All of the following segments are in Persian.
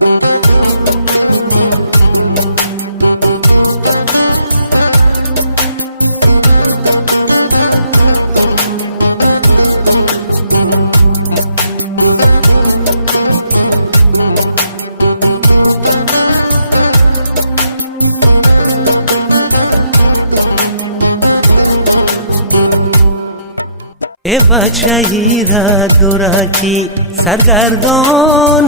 ای بچه ایره دورکی سرگردانم،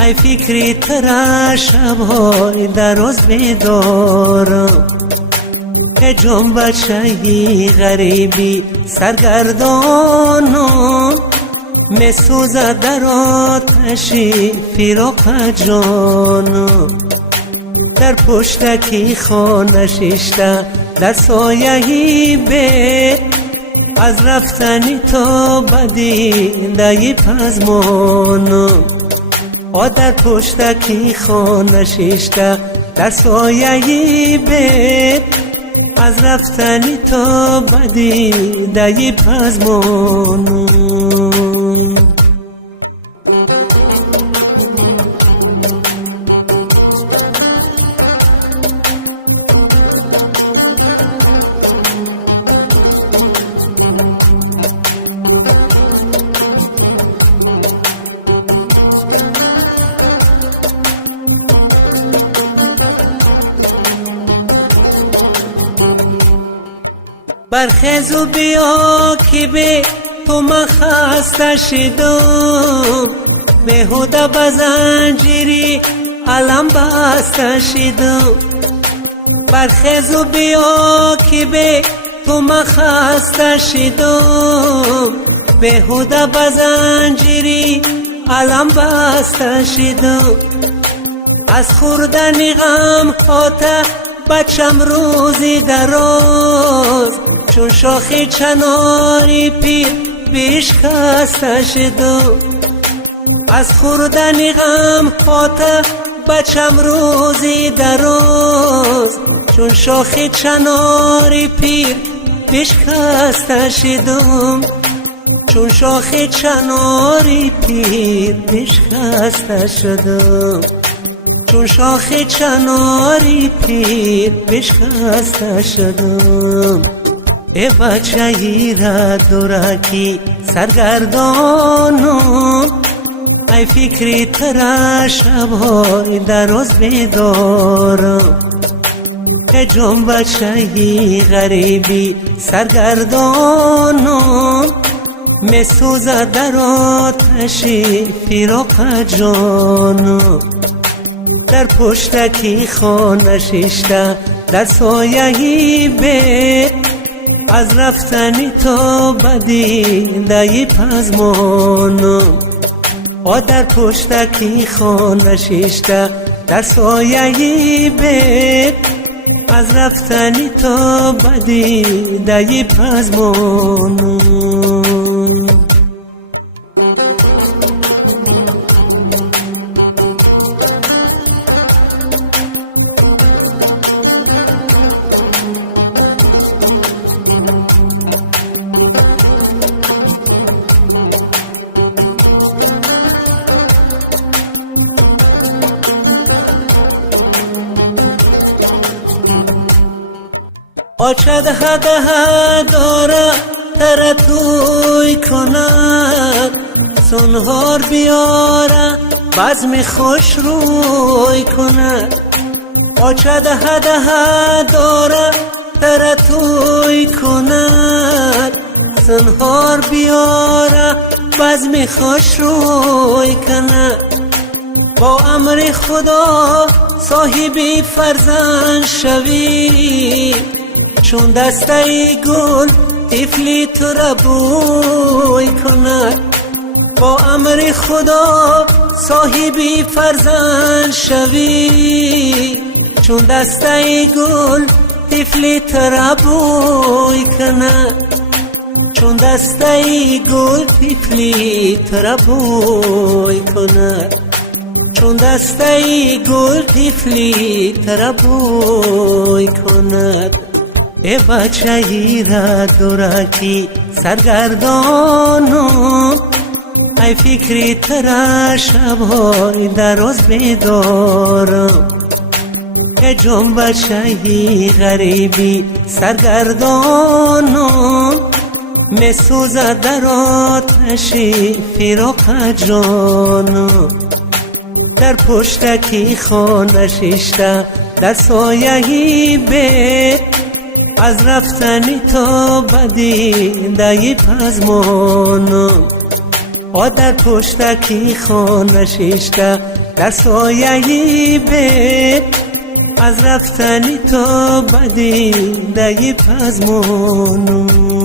ای فکری تر شبهای در روز بیدارم. ای جان بچه ای غریبی سرگردانم، می سوزد در آتشی فراق جانم. در پشتکی خانه شیشته در سایه بیت، از رفتنی تا بدیده پزمانم. در پشتکی خانه شیشته در سایه بیت، از رفتنی تا بدیده پزمانم. برخیز و بیا که به تو من خسته شدم، بیهوده به زنجیری علم بسته شدم. برخیز و بیا که به تو من خسته شدم، بیهوده به زنجیری علم بسته شدم. از خوردن غم هاته بچم روزی دراز، چون شاخی چناری پیر بشکسته شدم. از خوردن غم هاته بچم روزی دراز، چون شاخی چناری پیر بشکسته شدم. چون شاخی چناری پیر بشکسته شدم. چون شاخ چناری پیر بشکسته شدم. ای بچه ایره دورکی سرگردانم، ای فکری تر شبهای در روز بیدارم. ای جان بچه ای غریبی سرگردانم، می سوزد در آتشی فراق جانم. در پشتکی خانه شیشته در سایه بیت، از رفتنی تا بدیده پزمانم. در پشتکی خانه شیشته در سایه بیت، از رفتنی تا بدیده پزمانم. آچه ده داره تر توی کند، سنهار بیاره بزم خوش روی کند. آچه ده داره تر توی کند، سنهار بیاره بزم خوش روی کند. با امر خدا صاحبی فرزند شوی، چون دسته گل طفلی تو را بوی کند. با امر خدا صاحبی فرزند شوی، چون دسته گل طفلی تو را بوی کند. چون دسته گل طفلی تو را بوی کند. چون دسته گل طفلی تو را بوی کند. ای بچه ایره دورکی سرگردانم، ای فکری تر شبهای دراز بیدارم، که جنبشهی غریبی سرگردانم، میسوزد در آتشی فراق جانم. در پشتکی خانه شیشته در سایهی بیت، از رفتنی تا بدیده پزمانم. در پشتکی خانه شیشته در سایهی بیت، از رفتنی تا بدیده پزمانم.